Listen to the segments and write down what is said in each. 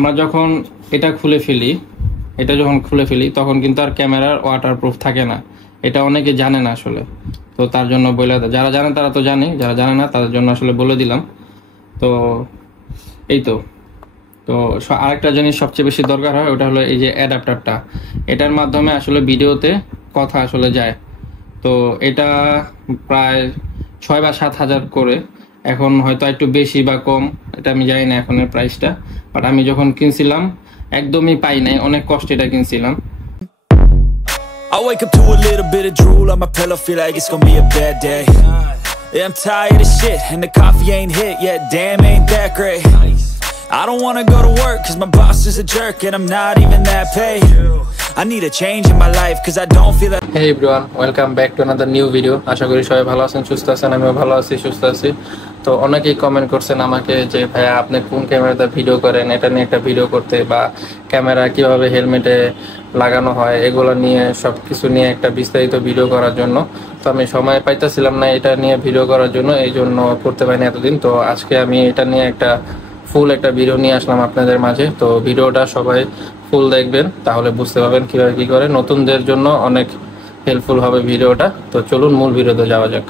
আমরা যখন এটা খুলে ফেলি তখন কিন্তু আর ক্যামেরার ওয়াটারপ্রুফ থাকে না। এটা অনেকে জানে না আসলে, তো তার জন্য বলে, যারা জানে তারা তো জানে, যারা জানে না তাদের জন্য আসলে বলে দিলাম। তো এই তো তো আরেকটা জিনিস সবচেয়ে বেশি দরকার হয়, ওটা হলো এই যে অ্যাডাপ্টারটা। এটার মাধ্যমে আসলে ভিডিওতে কথা আসলে যায়। তো এটা প্রায় 6 বা 7 হাজার করে, এখন হয়তো একটু বেশি বা কম, এটা আমি জানি না এখনের প্রাইসটা। বাট আমি যখন কিনছিলাম একদমই পাই নাই, অনেক কষ্টে এটা কিনছিলাম। I wake up to a little bit of drool on my pillow, feel like it's gonna be a bad day. Yeah, I'm tired of shit and the coffee ain't hit yet, damn ain't that great. I don't wanna go to work cause my boss is a jerk and I'm not even that paid. I need a change in my life cause I don't feel that. Hey everyone, welcome back to another new video. আশা করি সবাই ভালো আছেন, সুস্থ আছেন। আমিও ভালো আছি, সুস্থ আছি। তো অনেকেই কমেন্ট করছেন আমাকে যে ভাইয়া আপনি কোন ক্যামেরাতে ভিডিও করেন, এটা নিয়ে একটা ভিডিও করতে, বা ক্যামেরা কিভাবে হেলমেটে লাগানো হয় এগুলো নিয়ে সব কিছু নিয়ে একটা বিস্তারিত ভিডিও করার জন্য। তো আমি সময় পাইতেছিলাম না এটা নিয়ে ভিডিও করার জন্য, এই জন্য করতে পারিনি এতদিন। তো আজকে আমি এটা নিয়ে একটা ফুল একটা ভিডিও নিয়ে আসলাম আপনাদের মাঝে। তো ভিডিওটা সবাই ফুল দেখবেন, তাহলে বুঝতে পারবেন কিভাবে কি করে। নতুনদের জন্য অনেক হেল্পফুল হবে ভিডিওটা। তো চলুন মূল ভিডিওতে যাওয়া যাক।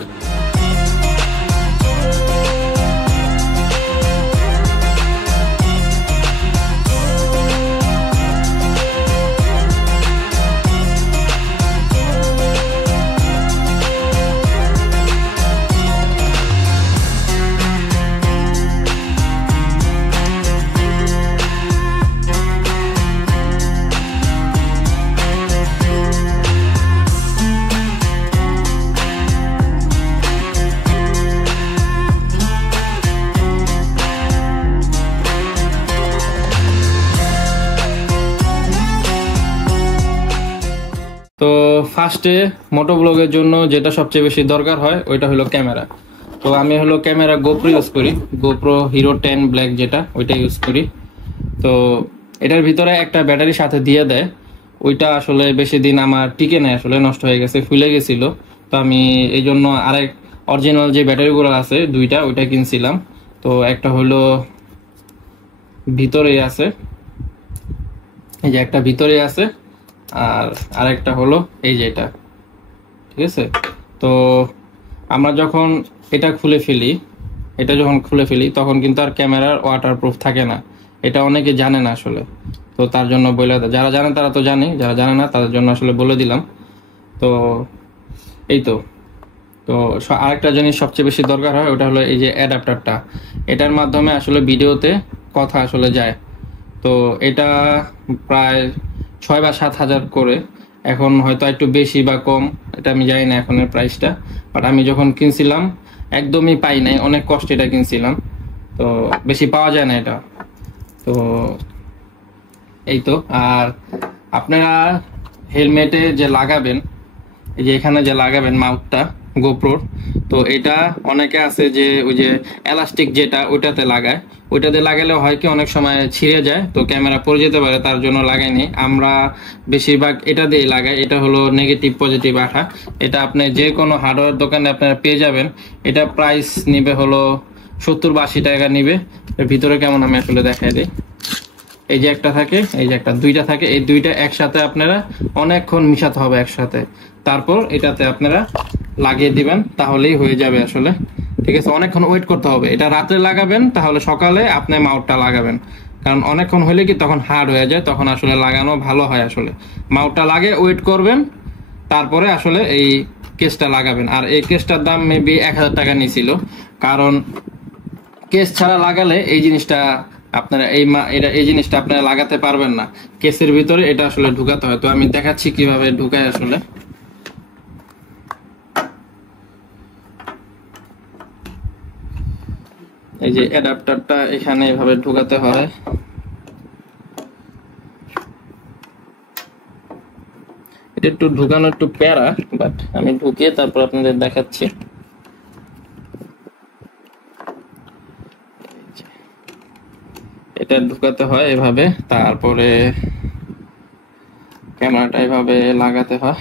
তো ফার্স্টে মোটো ব্লগের জন্য যেটা সবচেয়ে বেশি দরকার হয় ওইটা হলো ক্যামেরা। তো আমি হলো ক্যামেরা গোপ্রো ইউজ করি, গোপ্রো হিরো 10 ব্ল্যাক যেটা, ওইটা ইউজ করি। তো এটার ভিতরে একটা ব্যাটারি সাথে দিয়ে দেয়, ওইটা আসলে বেশি দিন আমার টিকে নেয়, আসলে নষ্ট হয়ে গেছে, ফুলে গেছিল। তো আমি এই জন্য আরেক অরিজিনাল যে ব্যাটারিগুলো আছে দুইটা, ওইটা কিনছিলাম। তো একটা হলো ভিতরে আছে, এই যে একটা ভিতরে আছে, আর আরেকটা হলো এই যে এটা, ঠিক আছে। তো আমরা যখন এটা খুলে ফেলি তখন কিন্তু আর ক্যামেরার ওয়াটারপ্রুফ থাকে না। এটা অনেকে জানে না আসলে, তো তার জন্য বলে, যারা জানে তারা তো জানে, যারা জানে না তাদের জন্য আসলে বলে দিলাম। তো এই তো আরেকটা জিনিস সবচেয়ে বেশি দরকার হয়, ওটা হলো এই যে অ্যাডাপ্টারটা। এটার মাধ্যমে আসলে ভিডিওতে কথা আসলে যায়। তো এটা প্রায় 6 বা 7 হাজার করে, এখন হয়তো একটু বেশি বা কম, এটা আমি জানি না এখনের প্রাইসটা। বাট আমি যখন কিনছিলাম একদমই পাই নাই, অনেক কষ্টে এটা কিনছিলাম। তো বেশি পাওয়া যায় না এটা। তো এই তো, আর আপনারা হেলমেটে যে লাগাবেন, এই যে এখানে যে লাগাবেন মাউথটা গোপ্রোর, তো এটা অনেকে আছে যে ওই যে এলাস্টিক যেটা ওইটাতে লাগায়, ওইটাতে লাগালে হয় কি অনেক সময় ছিঁড়ে যায়, তো ক্যামেরা পড়ে যেতে পারে, তার জন্য লাগাইনি। আমরা বেশিরভাগ এটা দিয়ে লাগাই। এটা হলো নেগেটিভ পজিটিভ আঠা। এটা আপনি যে কোনো হার্ডওয়্যার দোকানে আপনারা পেয়ে যাবেন। এটা প্রাইস নিবে হলো 70 বা 80 টাকা নিবে। এর ভিতরে কেমন আমি আসলে দেখাই দিই। এই যে একটা থাকে, এই যে একটা, দুইটা থাকে, এই দুইটা একসাথে আপনারা অনেকক্ষণ মিশাতে হবে একসাথে, তারপর এটাতে আপনারা লাগিয়ে দিবেন, তাহলেই হয়ে যাবে আসলে, ঠিক আছে। অনেকক্ষণ ওয়েট করতে হবে, এটা রাতে লাগাবেন, তাহলে সকালে আপনি মাউথটা লাগাবেন, কারণ অনেকক্ষণ হলে কি তখন হার্ড হয়ে যায়, তখন আসলে লাগানো ভালো হয়। আসলে মাউথটা লাগে ওয়েট করবেন, তারপরে আসলে এই কেসটা লাগাবেন। আর এই কেসটার দাম মেবি 1000 টাকা নিয়েছিল, কারণ কেস ছাড়া লাগালে এই জিনিসটা আপনারা এই জিনিসটা আপনারা লাগাতে পারবেন না। কেসের ভিতরে এটা আসলে ঢুকাতে হয়। তো আমি দেখাচ্ছি কিভাবে ঢুকায় আসলে। এই যে অ্যাডাপ্টারটা এখানে এভাবে ঢুকাতে হয়। এটা একটু ঢুকানো একটু প্যারা, বাট আমি ঢুকিয়ে তারপর আপনাদের দেখাচ্ছি। এটা ঢুকাতে হয় এভাবে, তারপরে ক্যামেরাটা এভাবে লাগাতে হয়।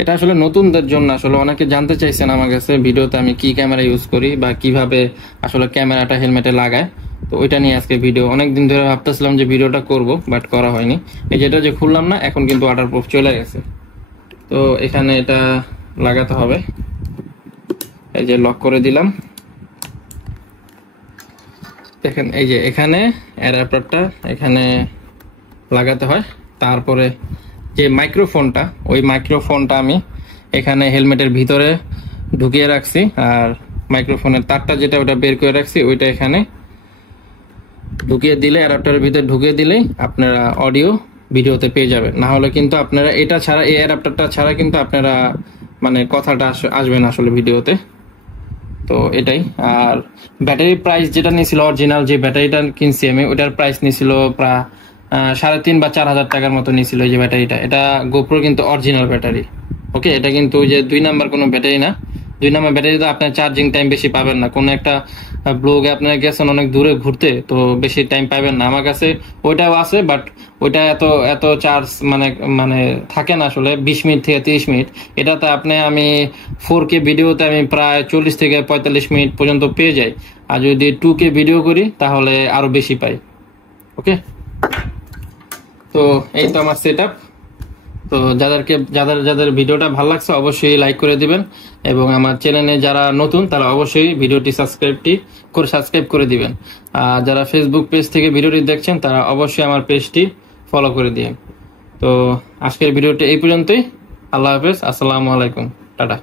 এটা আসলে নতুনদের জন্য, আসলে অনেকে জানতে চাইছেন আমার কাছে ভিডিওতে আমি কি ক্যামেরা ইউজ করি বা কিভাবে আসলে ক্যামেরাটা হেলমেটে লাগায়। তো তো ওইটা নিয়ে আজকে ভিডিও। অনেকদিন ধরে ভাবতেছিলাম যে ভিডিওটা করব, বাট করা হয়নি। এই যেটা যে খুললাম না, এখন কিন্তু ওয়াটারপ্রুফ চলে গেছে। তো এখানে এটা লাগাতে হবে, এই যে লক করে দিলাম। দেখেন এই যে এখানে অ্যাডাপ্টারটা এখানে লাগাতে হয়। তারপরে যে মাইক্রোফোনটা, ওই মাইক্রোফোনটা আমি এখানে হেলমেটের ভিতরে ঢুকিয়ে রাখছি, আর মাইক্রোফোনের তারটা যেটা ওটা বের করে রাখছি, ওইটা এখানে ঢুকিয়ে দিলে, অ্যাডাপ্টারের ভিতরে ঢুকিয়ে দিলেই আপনারা অডিও ভিডিওতে পেয়ে যাবেন। না হলে কিন্তু আপনারা এটা ছাড়া, এই অ্যাডাপ্টারটা ছাড়া কিন্তু আপনারা মানে কথাটা আসবে না আসলে ভিডিওতে। তো এটাই। আর ব্যাটারির প্রাইস যেটা নিয়েছিল, অরিজিনাল যে ব্যাটারিটা কিনছি আমি, ওটার প্রাইস নিয়েছিল প্রায় 3,500 বা 4,000 টাকার মতো নিয়েছিল এই যে ব্যাটারিটা। এটা গোপ্রো কিন্তু অরিজিনাল ব্যাটারি, ওকে। এটা কিন্তু যে 2 নাম্বার কোনো ব্যাটারি না। 2 নাম্বার ব্যাটারিতে আপনার চার্জিং টাইম বেশি পাবেন না। কোনো একটা ব্লগে আপনার গেছেন অনেক দূরে ঘুরতে, তো বেশি টাইম পাবেন না। আমার কাছে ওইটাও আছে, বাট ওইটা এত চার্জ মানে থাকে না আসলে, 20 মিনিট থেকে 30 মিনিট। এটাতে আমি 4K ভিডিওতে আমি প্রায় 40 থেকে 45 মিনিট পর্যন্ত পেয়ে যাই। আর যদি 2K ভিডিও করি তাহলে আরো বেশি পাই, ওকে। তো এই তো আমার সেটআপ। তো যাদের ভিডিওটা ভালো লাগছে অবশ্যই লাইক করে দিবেন, এবং আমার চ্যানেলে যারা নতুন তারা অবশ্যই ভিডিওটি সাবস্ক্রাইব করে দিবেন। আর যারা ফেসবুক পেজ থেকে ভিডিওটি দেখছেন তারা অবশ্যই আমার পেজটি ফলো করে দিন। তো আজকের ভিডিওটি এই পর্যন্তই। আল্লাহ হাফেজ, আসসালামু আলাইকুম, টাটা।